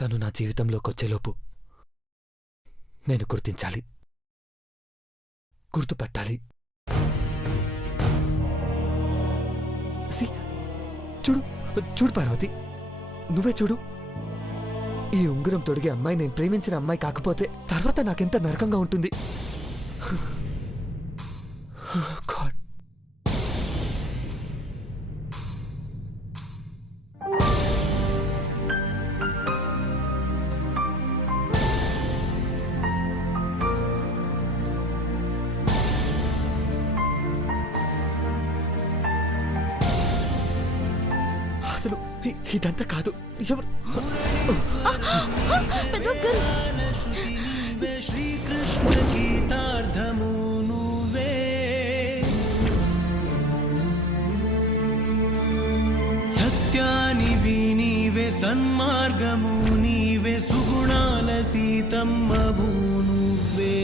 తను నా జీవితంలోకి వచ్చేలోపు నేను గుర్తించాలి, గుర్తుపట్టాలి. చూడు చూడు పార్వతి, నువ్వే చూడు. ఈ ఉంగరం తొడిగే అమ్మాయి నేను ప్రేమించిన అమ్మాయి కాకపోతే తర్వాత నాకెంత నరకంగా ఉంటుంది. గాడ్. అసలు ఇదంతా కాదు. ఎవరు? శ్రీకృష్ణ గీతార్థము నువ్వే, సత్యానివి నీవే, సన్మార్గము నీవే, సుగుణాల సీతమ్మవు నువ్వే.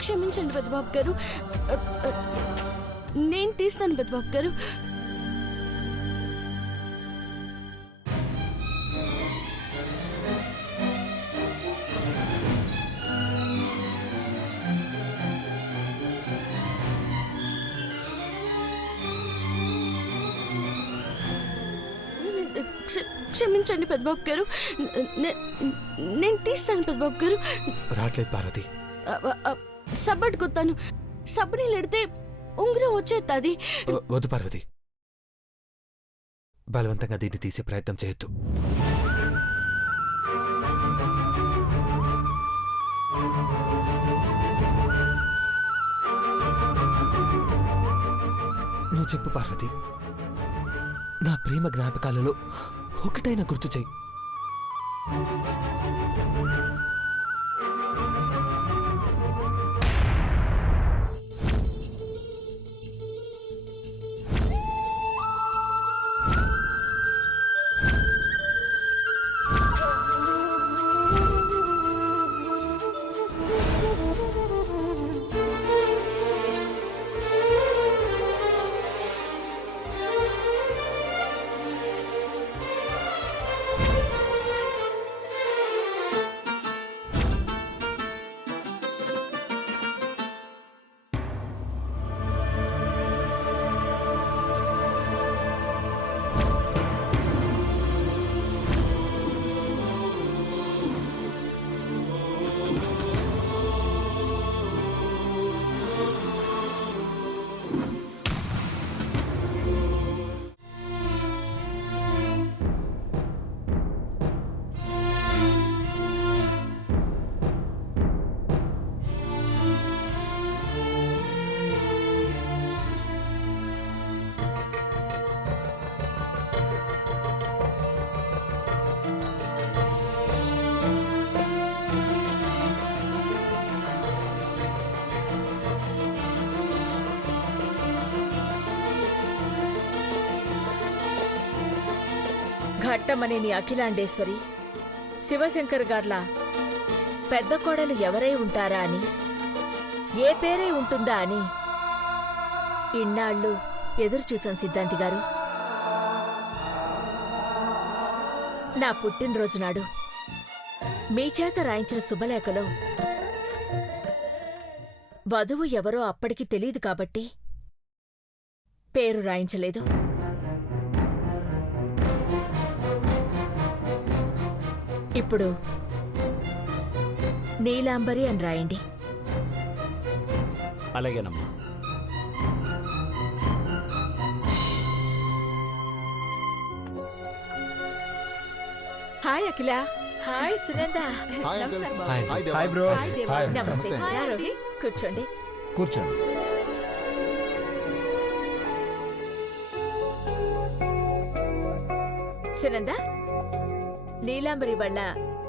క్షమించండి పెద్దబాబు గారు, నేను తీస్తాను పెద్దబాబు గారు. క్షమించండి పెద్దబాబు గారు, నేను తీస్తాను పెద్దబాబు గారు. రాట్లేదు పార్వతి. సబ్బట్టుకొత్తాను, సబ్బు నీళ్ళు ఎడితే ఉంగరం వచ్చేది. వద్దు పార్వతి, బలవంతంగా దీన్ని తీసే ప్రయత్నం చేయొద్దు. నువ్వు చెప్పు పార్వతి, నా ప్రేమ జ్ఞాపకాలలో ఒకటైనా గుర్తు చెయ్యి. ఘట్టమనేని అఖిలాండేశ్వరి శివశంకర్ గార్లా పెద్ద కోడలు ఎవరై ఉంటారా అని, ఏ పేరే ఉంటుందా అని ఇన్నాళ్ళు ఎదురుచూశాం సిద్ధాంతి గారు. నా పుట్టినరోజు నాడు మీ చేత రాయించిన శుభలేఖలో వధువు ఎవరో అప్పటికి తెలీదు కాబట్టి పేరు రాయించలేదు. ఇప్పుడు నీలాంబరి అని రాయండి. అలాగేనమ్మా. Hi Akhila. Hi Sunanda. Hi bro. నమస్తే. కూర్చోండి. కూర్చోండి. సునంద, నీలాంబరి వాళ్ళ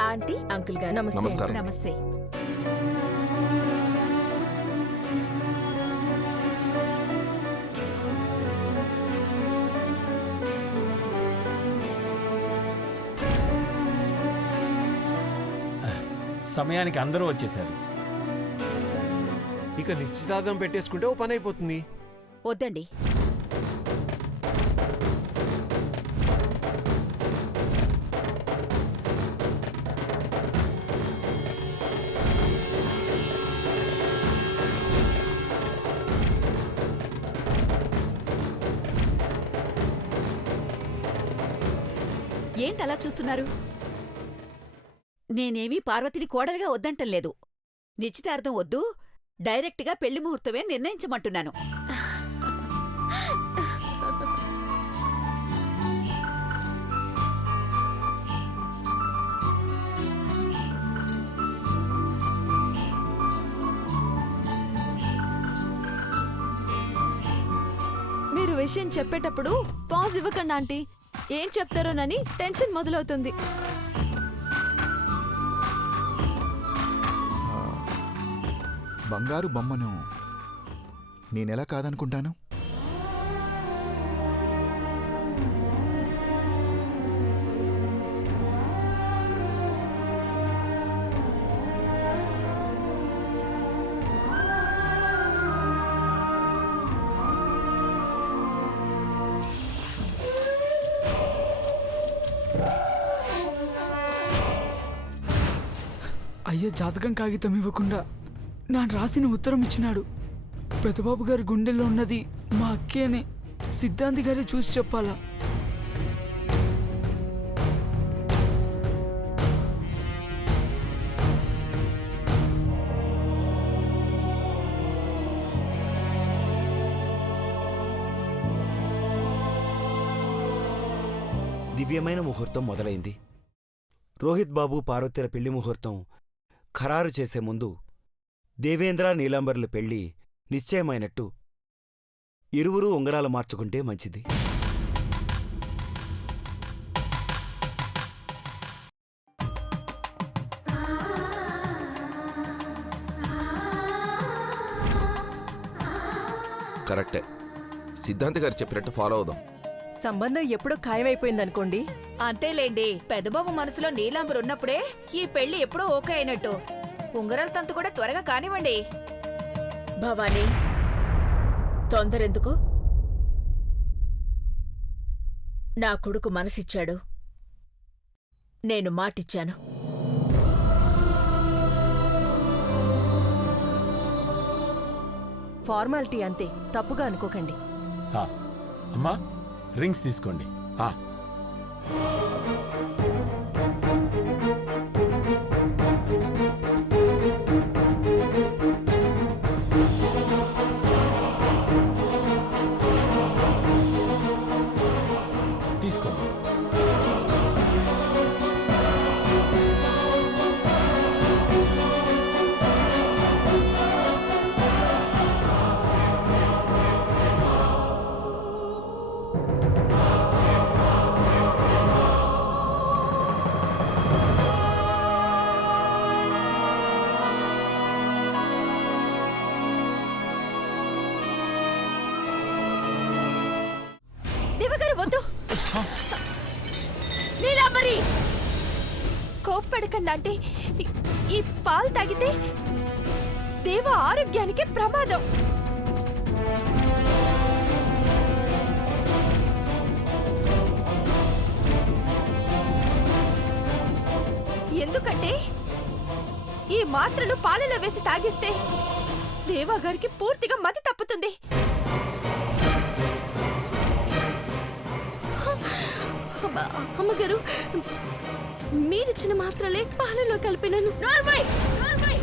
ఆంటీ అంకుల్ గారు. నమస్కారం. నమస్తే. సమయానికి అందరూ వచ్చేసారు. ఇక నిశ్చితార్థం పెట్టేసుకుంటే ఓ పని అయిపోతుంది. వద్దండి, ఏంటలా చూస్తున్నారు? నేనేమీ పార్వతిని కోడలుగా వద్దంటలేదు. నిశ్చితార్థం వద్దు, డైరెక్ట్గా పెళ్లి ముహూర్తమే నిర్ణయించమంటున్నాను. మీరు విషయం చెప్పేటప్పుడు పాజ్ ఇవ్వకండి ఆంటీ. ఏం చెప్తారోనని టెన్షన్ మొదలవుతుంది. బంగారు బొమ్మను నేనెలా కాదనుకుంటాను? అయ్య జాతకం కాగితం ఇవ్వకుండా నా రాసిన ఉత్తరం ఇచ్చినాడు. పెద్దబాబు గారి గుండెల్లో ఉన్నది మా అక్కే అని సిద్ధాంతి గారే చూసి చెప్పాలా? దివ్యమైన ముహూర్తం మొదలైంది. రోహిత్ బాబు పార్వతీల పెళ్లి ముహూర్తం ఖరారు చేసే ముందు దేవేంద్ర నీలాంబర్ల పెళ్లి నిశ్చయమైనట్టు ఇరువురూ ఉంగరాలు మార్చుకుంటే మంచిది. కరెక్టే. సిద్ధాంత్ గారు చెప్పినట్టు ఫాలో అవుదాం. సంబంధం ఎప్పుడో ఖాయమైపోయిందనుకోండి. అంతేలేండి, పెద్దబాబు మనసులో నీలాంబరు ఉన్నప్పుడే ఈ పెళ్లి ఎప్పుడో ఓకే అయినట్టు. ఉంగరాల తంతు కూడా త్వరగా కానివ్వండి. భవానీ, తొందరెందుకు? నా కొడుకు మనసిచ్చాడు, నేను మాటిచ్చాను. ఫార్మాలిటీ అంతే, తప్పుగా అనుకోకండి. అమ్మా, రింగ్స్ తీసుకోండి. తీసుకోండి. దేవగారు వద్దు. నీలాంబరి, కోప్పడకండి ఆంటీ. ఈ పాలు తాగితే దేవ ఆరోగ్యానికి ప్రమాదం. ఎందుకంటే ఈ మాత్రలు పాలలో వేసి తాగిస్తే దేవా గారికి పూర్తిగా మతి తప్పుతుంది. అమ్మగారు, మీరిచ్చిన మాత్రలే పాలలో కలిపినాను. నోర్మై, నోర్మై.